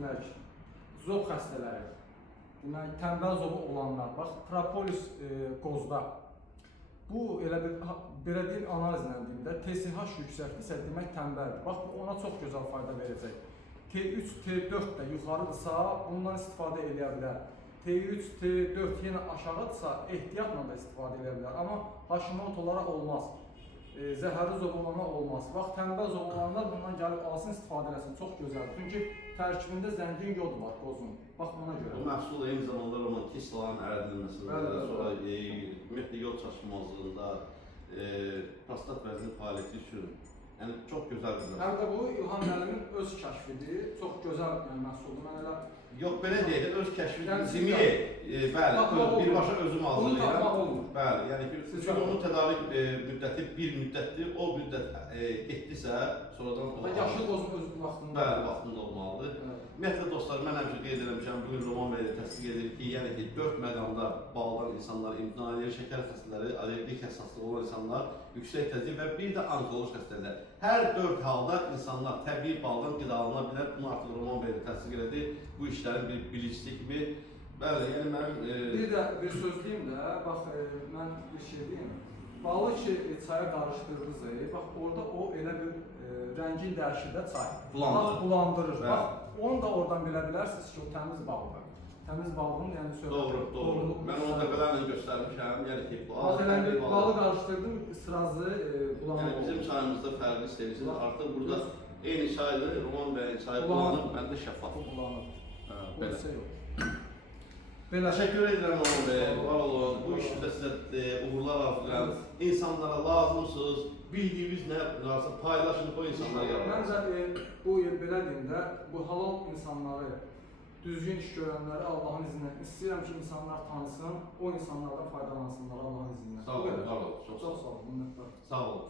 demək, zob xəstələri, demək, tənbəl zobu olanlar, bax, propolis qozda, bu elə bir, belə deyil, analizlə deyimdə, TSH yüksəkdirsə, demək, tənbəldir. Bax, bu ona çox gözəl fayda verəcək. T3, T4 də yuxarıdırsa, bundan istifadə edə bilər. T3, T4 yenə aşağıdırsa, ehtiyatla da istifadə edə bilər. Amma Hashimoto olaraq olmaz. Zəhərli zob olanlar olmaz. Bax, tənbəl zob olanlar bundan gəlib alsın, istifadə eləsin. Çox gözəldir. Çünki tərkibində zəngin yod var qozun. Bax, buna görə. Bu məhsul eyni zamanda romantik kislaların əridilməsində, sonra ümumiyyətlə yod çaşmazlığında, prostat vəzini fəaliyyəti üçün çox gözəl bir məhsul. Həm də bu İlham müəllimin öz kəşfidir. Çox gözəl məhsuldur. Mən elə yox, belə deyək, öz kəşfidir. Zimi, bəli, birbaşa özüm hazırlayıram. Bunu tapmaq olmur. Bəli, yəni ki, çünki onun tədarik müddəti bir müddətdir. O müddət getdisə, sonradan... Yaşlı qozun öz vaxtında. Bəli, vaxtında olmalıdır. Ümumiyyətlə, dostlar, mən həmişə qeyd eləmişəm, bugün Roman bəy təsdiq edir ki, yəni ki, 4 məqamda baldan insanlar imtina edir, şəkər xəstələri, allergik həssaslığı olan insanlar, yüksək tezlik və bir də onkoloji xəstələr. Hər 4 halda insanlar təbii baldan qidalana bilər. Bunu artıq Roman bəy təsdiq elədi. Bu işlərin bir bilicisi kimi. Bəli, yəni mənim... Bir də bir söz deyim də, bax, mən bir şey deyim. Balı ki, çaya qarışdırdınız, bax, orada o elə bir rəngin dəyişirdə çay. Bax, bulandırır. Bax, onu da oradan bilə bilərsiniz ki, o təmiz baldır. Təmiz balın, yəni söhbət. Doğru, doğru. Mən onu dəfələrlə göstərmişəm, yəni ki, bax, elə bir balı qarışdırdım, sırazı bulanır. Yəni bizim çayımızda fərqli istəyirsiniz. Artıq burada eyni çaydır, Roman bəyin çayı bulanır, məndə şəffaf. Bulanır. Belə. Belə. Təşəkkür edirəm Roman bəy, var olun. Bu işdə sizə uğurlar arzulayıram. İnsanlara lazımsınız, bildiyiniz nə varsa paylaşın, o insanlara yararlı. Məncə bu il belə deyim də, bu halal insanları, düzgün iş görənləri Allahın izinlə istəyirəm ki, insanlar tanısın, o insanlardan faydalansınlar Allahın izinlə. Sağ olun, var olun. Çox sağ olun, minnətlər. Sağ olun.